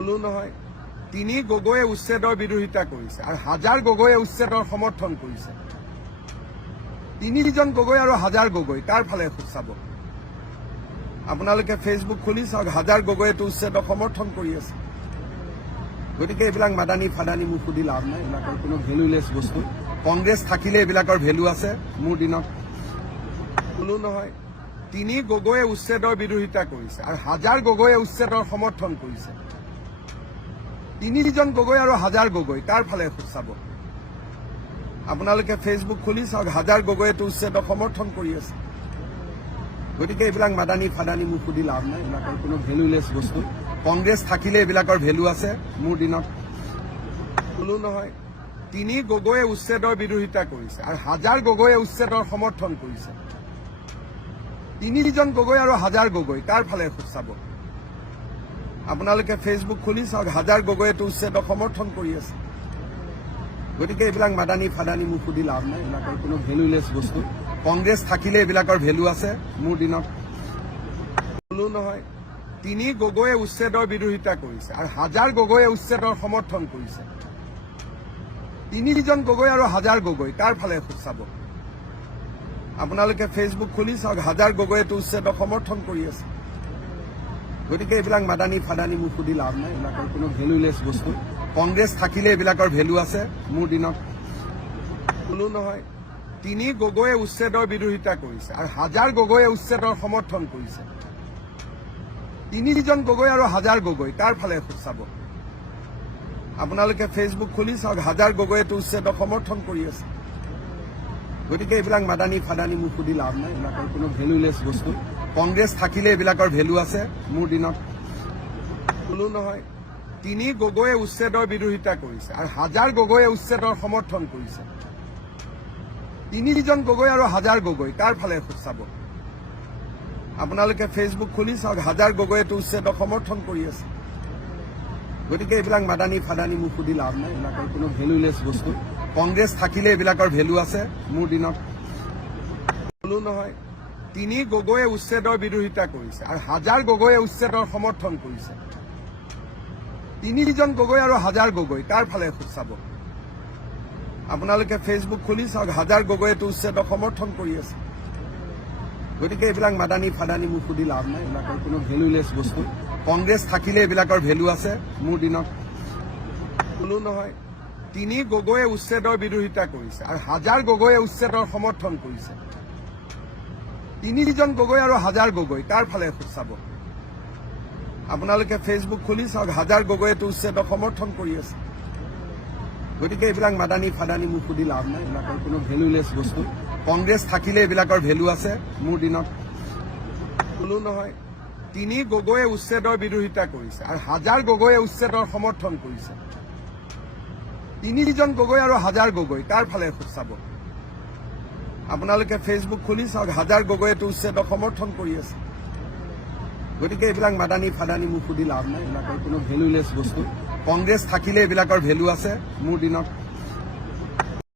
কোনো নহয় তিনি গগৈয়ে উচ্ছেদৰ বিৰোধিতা কৰিছে আৰু হাজাৰ গগৈয়ে উচ্ছেদৰ সমৰ্থন কৰিছে। তিনিজন গগৈ আৰু হাজাৰ গগৈ তাৰ ফালে চাব। আপোনালোকে ফেচবুক খুলি চাওক, হাজাৰ গগৈয়েতো উচ্ছেদক সমৰ্থন কৰি আছে। গতিকে এইবিলাক মাদানী ফাদানী মোক সুধি লাভ নাই, এইবিলাকৰ কোনো ভেলুলেছ বস্তু। কংগ্ৰেছ থাকিলে এইবিলাকৰ ভেলু আছে। মোৰ দিনত কোনো নহয় তিনি গগৈয়ে উচ্ছেদৰ বিৰোধিতা কৰিছে আৰু হাজাৰ গগৈয়ে উচ্ছেদৰ সমৰ্থন কৰিছে। তিনিজন গগৈ আৰু হাজাৰ গগৈ তাৰ ফালে চাব। আপোনালোকে ফেচবুক খুলি চাওক, হাজাৰ গগৈয়েতো উচ্ছেদক সমৰ্থন কৰি আছে। গতিকে এইবিলাক মাদানী ফাদানী মোক সুধি লাভ নাই, এইবিলাকৰ কোনো ভেলুলেছ বস্তু। কংগ্ৰেছ থাকিলে এইবিলাকৰ ভেলু আছে। মোৰ দিনত কোনো নহয় তিনি গগৈয়ে উচ্ছেদৰ বিৰোধিতা কৰিছে আৰু হাজাৰ গগৈয়ে উচ্ছেদৰ সমৰ্থন কৰিছে। তিনিজন গগৈ আৰু হাজাৰ গগৈ তাৰ ফালে চাব। আপোনালোকে ফেচবুক খুলি চাওক, হাজাৰ গগৈয়েতো উচ্ছেদক সমৰ্থন কৰি আছে। গতিকে এইবিলাক মাদানী ফাদানী মোক সুধি লাভ নাই, এইবিলাকৰ কোনো ভেলুলেছ বস্তু। কংগ্ৰেছ থাকিলে এইবিলাকৰ ভেলু আছে। মোৰ দিনত কোনো নহয় তিনি গগৈয়ে উচ্ছেদৰ বিৰোধিতা কৰিছে আৰু হাজাৰ গগৈয়ে উচ্ছেদৰ সমৰ্থন কৰিছে। তিনিজন গগৈ আৰু হাজাৰ গগৈ তাৰ ফালে চাব। আপোনালোকে ফেচবুক খুলি চাওক, হাজাৰ গগৈয়েতো উচ্ছেদক সমৰ্থন কৰি আছে। গতিকে এইবিলাক মাদানী ফাদানী মোক সুধি লাভ নাই, এইবিলাকৰ কোনো ভেলুলেছ বস্তু। কংগ্ৰেছ থাকিলে এইবিলাকৰ ভেলু আছে। মোৰ দিনত কোনো নহয় তিনি গগৈয়ে উচ্ছেদৰ বিৰোধিতা কৰিছে আৰু হাজাৰ গগৈয়ে উচ্ছেদৰ সমৰ্থন কৰিছে। তিনিজন গগৈ আৰু হাজাৰ গগৈ তাৰ ফালে চাব। আপোনালোকে ফেচবুক খুলি চাওক, হাজাৰ গগৈয়েতো উচ্ছেদক সমৰ্থন কৰি আছে। গতিকে এইবিলাক মাদানী ফাদানী মোক সুধি লাভ নাই, এইবিলাকৰ কোনো ভেলুলেছ বস্তু। কংগ্ৰেছ থাকিলে এইবিলাকৰ ভেলু আছে। মোৰ দিনত কোনো নহয় তিনি গগৈয়ে উচ্ছেদৰ বিৰোধিতা কৰিছে আৰু হাজাৰ গগৈয়ে উচ্ছেদৰ সমৰ্থন কৰিছে। তিনিজন গগৈ আৰু হাজাৰ গগৈ তাৰ ফালে চাব। আপোনালোকে ফেচবুক খুলি চাওক, হাজাৰ গগৈয়েতো উচ্ছেদক সমৰ্থন কৰি আছে। গতিকে এইবিলাক মাদানী ফাদানী মোক সুধি লাভ নাই, এইবিলাকৰ কোনো ভেলুলেছ বস্তু। কংগ্ৰেছ থাকিলে এইবিলাকৰ ভেলু আছে। মোৰ দিনত কোনো নহয় তিনি গগৈয়ে উচ্ছেদৰ বিৰোধিতা কৰিছে আৰু হাজাৰ গগৈয়ে উচ্ছেদৰ সমৰ্থন কৰিছে। তিনিজন গগৈ আৰু হাজাৰ গগৈ তাৰ ফালে চাব। আপোনালোকে ফেচবুক খুলি চাওক, হাজাৰ গগৈয়েতো উচ্ছেদক সমৰ্থন কৰি আছে। গতিকে এইবিলাক মাদানী ফাদানী মোক সুধি লাভ নাই, এইবিলাকৰ কোনো ভেলুলেছ বস্তু। কংগ্ৰেছ থাকিলে এইবিলাকৰ ভেলু আছে। মোৰ দিনত কোনো নহয় তিনি গগৈয়ে উচ্ছেদৰ বিৰোধিতা কৰিছে আৰু হাজাৰ গগৈয়ে উচ্ছেদৰ সমৰ্থন কৰিছে। তিনিজন গগৈ আৰু হাজাৰ গগৈ তাৰ ফালে চাব। আপোনালোকে ফেচবুক খুলি চাওক, হাজাৰ গগৈয়েতো উচ্ছেদক সমৰ্থন কৰি আছে। গতিকে এইবিলাক মাদানী ফাদানী মোক সুধি লাভ নাই, এইবিলাকৰ কোনো ভেলুলেছ বস্তু। কংগ্ৰেছ থাকিলে এইবিলাকৰ ভেলু আছে। মোৰ দিনত কোনো নহয় তিনি গগৈয়ে উচ্ছেদৰ বিৰোধিতা কৰিছে আৰু হাজাৰ গগৈয়ে উচ্ছেদৰ সমৰ্থন কৰিছে। তিনিজন গগৈ আৰু হাজাৰ গগৈ তাৰ ফালে চাব। আপোনালোকে ফেচবুক খুলি চাওক, হাজাৰ গগৈয়েতো উচ্ছেদক সমৰ্থন কৰি আছে। গতিকে এইবিলাক মাদানী ফাদানী মোক সুধি লাভ নাই, এইবিলাকৰ কোনো ভেলুলেছ বস্তু। কংগ্ৰেছ থাকিলে এইবিলাকৰ ভেলু আছে। মোৰ দিনত